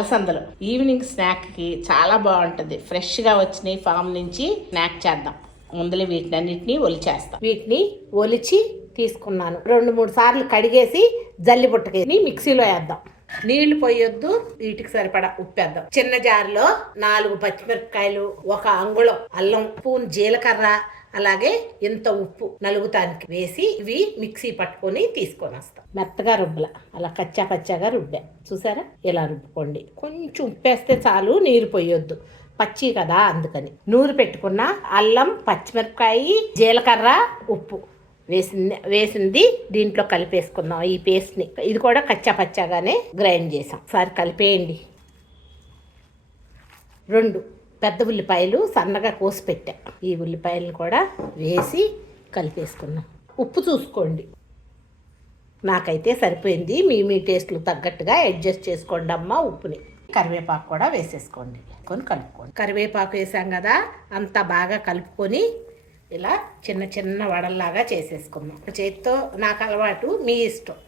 అలసందలు ఈవినింగ్ స్నాక్కి చాలా బాగుంటుంది. ఫ్రెష్గా వచ్చినాయి ఫామ్ నుంచి. స్నాక్ చేద్దాం. ముందులే వీటినన్నిటిని ఒలిచేస్తాం. వీటిని ఒలిచి తీసుకున్నాను. 2-3 సార్లు కడిగేసి జల్లి బుట్టకేసి మిక్సీలో వేద్దాం. నీళ్లు పోయొద్దు. వీటికి సరిపడా ఉప్పు వేద్దాం. చిన్న జారులో 4 పచ్చిమిరపకాయలు, 1 అంగుళం అల్లం, స్పూన్ జీలకర్ర, అలాగే ఇంత ఉప్పు నలుగుతానికి వేసి ఇవి మిక్సీ పట్టుకొని తీసుకొని వస్తాం. మెత్తగా రుబ్బల, అలా కచ్చా పచ్చాగా రుబ్బా. చూసారా? ఇలా రుబ్బుకోండి. కొంచెం ఉప్పు వేస్తే చాలు, నీరు పోయొద్దు, పచ్చి కదా అందుకని. నూరు పెట్టుకున్న అల్లం, పచ్చిమిరపకాయ, జీలకర్ర, ఉప్పు వేసింది దీంట్లో కలిపేసుకుందాం. ఈ పేస్ట్ని ఇది కూడా కచ్చా పచ్చాగానే గ్రైండ్ చేసాం. ఒకసారి కలిపేయండి. 2 పెద్ద ఉల్లిపాయలు సన్నగా కోసి పెట్టా. ఈ ఉల్లిపాయలను కూడా వేసి కలిపేసుకున్నాం. ఉప్పు చూసుకోండి. నాకైతే సరిపోయింది. మీ టేస్ట్లు తగ్గట్టుగా అడ్జస్ట్ చేసుకోండి అమ్మ ఉప్పుని. కరివేపాకు కూడా వేసేసుకోండి. కలుపుకోండి. కరివేపాకు వేసాం కదా, అంతా బాగా కలుపుకొని ఇలా చిన్న చిన్న వడల్లాగా చేసేసుకుందాం. చేతితో నాకు అలవాటు, మీ ఇష్టం.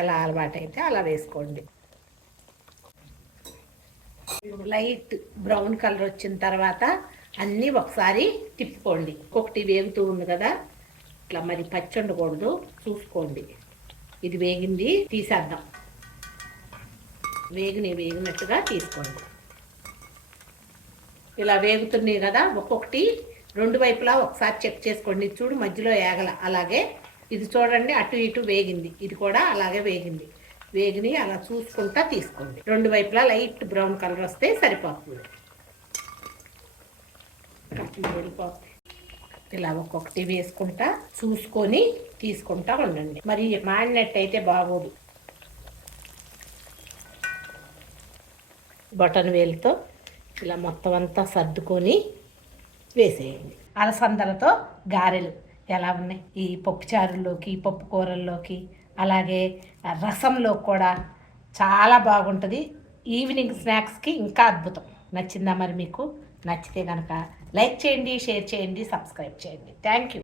ఎలా అలవాటు అయితే అలా వేసుకోండి. లైట్ బ్రౌన్ కలర్ వచ్చిన తర్వాత అన్నీ ఒకసారి తిప్పుకోండి. ఒకటి వేగుతూ ఉంది కదా, ఇట్లా మరి పచ్చి ఉండకూడదు, చూసుకోండి. ఇది వేగింది, తీసేద్దాం. వేగినట్టుగా తీసుకోండి. ఇలా వేగుతున్నాయి కదా, ఒక్కొక్కటి 2 వైపులా ఒకసారి చెక్ చేసుకోండి. చూడు, మధ్యలో ఏగల. అలాగే ఇది చూడండి, అటు ఇటు వేగింది. ఇది కూడా అలాగే వేగింది. వేగిని అలా చూసుకుంటా తీసుకోండి. 2 వైపులా లైట్ బ్రౌన్ కలర్ వస్తే సరిపోతుంది. ఇలా ఒక్కొక్కటి వేసుకుంటా చూసుకొని తీసుకుంటా ఉండండి. మరి మాడినట్టయితే బాగోదు. బటన్ వేలుతో ఇలా మొత్తం అంతా సర్దుకొని వేసేయండి. అలసందలతో గారెలు ఎలా ఉన్నాయి? ఈ పప్పుచారుల్లోకి, పప్పు కూరల్లోకి, అలాగే రసంలో కూడా చాలా బాగుంటుంది. ఈవినింగ్ స్నాక్స్కి ఇంకా అద్భుతం. నచ్చిందా మరి మీకు? నచ్చితే కనుక లైక్ చేయండి, షేర్ చేయండి, సబ్స్క్రైబ్ చేయండి. Thank you.